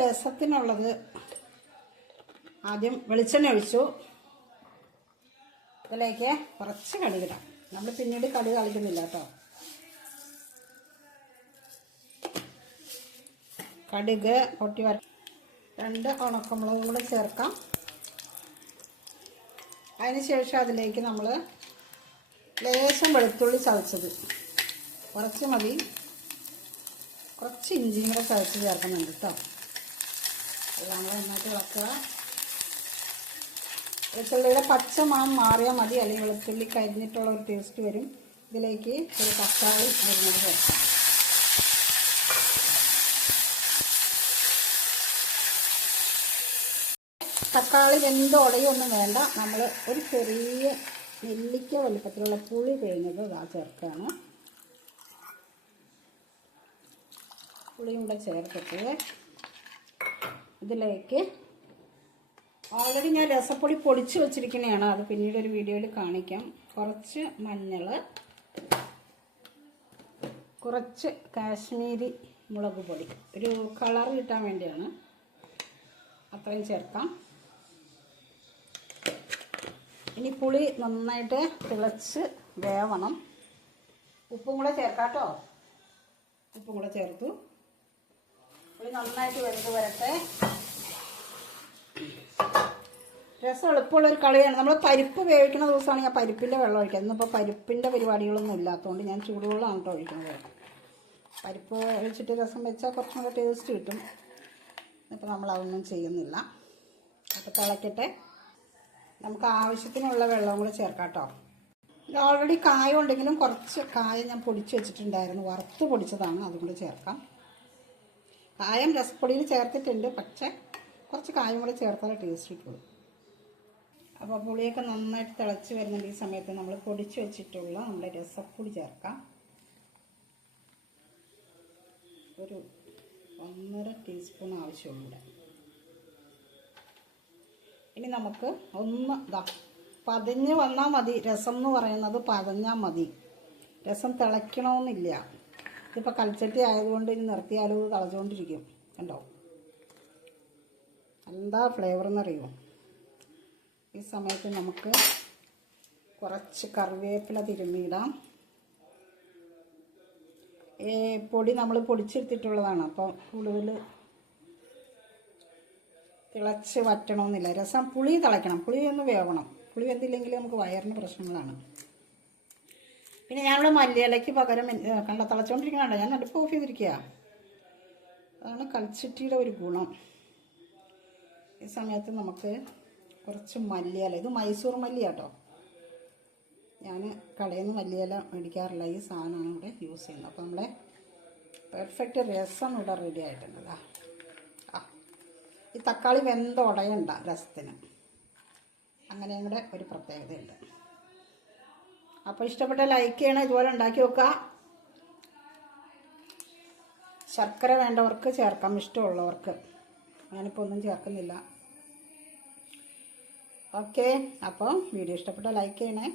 രസത്തിനുള്ളത് ആദ്യം വെളിച്ചെണ്ണ ഒഴിച്ചു. ഇതിലേക്ക് കുറച്ച് കടുകിടാം നമ്മൾ പിന്നീട് കടുക് കളിക്കുന്നില്ല കേട്ടോ. കടുക് പൊട്ടി വര രണ്ട് ഉണക്കമുളകും കൂടെ ചേർക്കാം. അതിനുശേഷം അതിലേക്ക് നമ്മൾ ലേശം വെളുത്തുള്ളി ചതച്ചത്. കുറച്ച് മതി. കുറച്ച് ഇഞ്ചിയും കൂടെ ചതച്ച് ചേർക്കുന്നുണ്ട് കേട്ടോ. കൂടെ നന്നായിട്ട് ഇളക്കുക വെളുത്തുള്ളിയുടെ പച്ച മണം മാറിയാൽ മതി. അല്ലെങ്കിൽ വെളുത്തുള്ളി കരിഞ്ഞിട്ടുള്ള ഒരു ടേസ്റ്റ് വരും. ഇതിലേക്ക് ഒരു തക്കാളി വരുന്നത് തക്കാളി വെന്ത് ഉടയൊന്നും വേണ്ട. നമ്മൾ ഒരു ചെറിയ നെല്ലിക്ക വലുപ്പത്തിലുള്ള പുളി പിഴിഞ്ഞത് ഇതാ ചേർക്കുകയാണ്. പുളിയും കൂടെ ചേർത്തിട്ട് ഇതിലേക്ക്. ഓൾറെഡി ഞാൻ രസപ്പൊടി പൊടിച്ച് വെച്ചിരിക്കുന്നതാണ് അത് പിന്നീട് ഒരു വീഡിയോയിൽ കാണിക്കാം. കുറച്ച് മഞ്ഞൾ കുറച്ച് കാശ്മീരി മുളക് പൊടി. ഒരു കളർ കിട്ടാൻ വേണ്ടിയാണ്. അത്രയും ചേർക്കാം. ഇനി പുളി നന്നായിട്ട് തിളച്ച് വേവണം. ഉപ്പും കൂടെ ചേർക്കാം കേട്ടോ. ഉപ്പും കൂടെ ചേർത്തു. പുളി നന്നായിട്ട് വെന്ത് വരട്ടെ. രസം എളുപ്പമുള്ള ഒരു കളിയാണ്. നമ്മൾ പരിപ്പ് വേവിക്കുന്ന ദിവസമാണ് ഞാൻ പരിപ്പിന്റെ വെള്ളം ഒഴിക്കുന്നത് ഇന്നിപ്പോൾ പരിപ്പിന്റെ പരിപാടികളൊന്നും ഇല്ലാത്തതുകൊണ്ട് ഞാൻ ചൂടുവെള്ളമാണ് കേട്ടോ ഒഴിക്കുന്നത്. പരിപ്പ് ഒഴിച്ചിട്ട് രസം വെച്ചാൽ കുറച്ചും കൂടെ ടേസ്റ്റ് കിട്ടും. ഇപ്പോൾ നമ്മൾ അതൊന്നും ചെയ്യുന്നില്ല. അപ്പോൾ തിളക്കട്ടെ. നമുക്ക് ആവശ്യത്തിനുള്ള വെള്ളം കൂടെ ചേർക്കാം കേട്ടോ ഓൾറെഡി കായ ഉണ്ടെങ്കിലും കുറച്ച് കായ ഞാൻ പൊടിച്ച് വെച്ചിട്ടുണ്ടായിരുന്നു. വറുത്ത് പൊടിച്ചതാണ്. അതുകൊണ്ട് ചേർക്കാം. കായം രസപ്പൊടിയിൽ ചേർത്തിട്ടുണ്ട്. പക്ഷേ കുറച്ച് കായം കൂടെ ചേർത്താലേ ടേസ്റ്റ് കിട്ടുള്ളൂ. അപ്പോൾ പുളിയൊക്കെ നന്നായിട്ട് തിളച്ച് വരുന്നുണ്ട് ഈ സമയത്ത് നമ്മൾ പൊടിച്ചു വെച്ചിട്ടുള്ള നമ്മുടെ രസപ്പൊടി ചേർക്കാം. ഒരു ഒന്നര ടീസ്പൂൺ ആവശ്യമുണ്ട്. ഇനി നമുക്ക് ഒന്ന് ഇതാ പതഞ്ഞ് വന്നാൽ മതി. രസം എന്ന് പറയുന്നത് പതഞ്ഞാൽ മതി. രസം തിളയ്ക്കണമെന്നില്ല ഇതിപ്പോൾ കൽച്ചട്ടി ആയതുകൊണ്ട് ഇനി നിർത്തിയാലും ഇത് തിളച്ചുകൊണ്ടിരിക്കും കണ്ടോ? എന്താ ഫ്ലേവർ എന്നറിയോ? ഈ സമയത്ത് നമുക്ക് കുറച്ച് കറിവേപ്പില തിരുമ്മിയിടാം പൊടി നമ്മൾ പൊടിച്ചെടുത്തിട്ടുള്ളതാണ്. അപ്പോൾ കൂടുതൽ തിളച്ച് വറ്റണമെന്നില്ല രസം പുളി തിളയ്ക്കണം. പുളി ഒന്ന് വേവണം. പുളി വെന്തില്ലെങ്കിൽ നമുക്ക് വയറിന് പ്രശ്നങ്ങളാണ്. പിന്നെ ഞാനിവിടെ മല്ലിയിലയ്ക്ക് പകരം കണ്ട തിളച്ചുകൊണ്ടിരിക്കണുണ്ട് ഞാൻ അടുപ്പ് ഓഫ് ചെയ്തിരിക്കുക അതാണ് കൽച്ചട്ടിയുടെ ഒരു ഗുണം. ഈ സമയത്ത് നമുക്ക് കുറച്ച് മല്ലിയില. ഇത് മൈസൂർ മല്ലിയാട്ടോ. ഞാൻ കടയിൽ നിന്ന് മല്ലിയില മേടിക്കാറില്ല ഈ സാധനമാണ് ഇവിടെ യൂസ് ചെയ്യുന്നത്. അപ്പോൾ നമ്മളെ പെർഫെക്റ്റ് രസം ഇവിടെ റെഡി ആയിട്ടുണ്ട്. ആ. ഈ തക്കാളി വെന്ത ഉടയണ്ട രസത്തിന്. അങ്ങനെയും കൂടെ ഒരു പ്രത്യേകതയുണ്ട്. അപ്പോൾ ഇഷ്ടപ്പെട്ട ലൈക്ക് ചെയ്യണം ഇതുപോലെ ഉണ്ടാക്കി വെക്കുക. ശർക്കര വേണ്ടവർക്ക് ചേർക്കാം ഇഷ്ടമുള്ളവർക്ക്. ഞാനിപ്പോൾ ഒന്നും ചേർക്കുന്നില്ല. ഓക്കെ അപ്പോൾ വീഡിയോ ഇഷ്ടപ്പെട്ടാൽ ലൈക്ക് ചെയ്യണേ.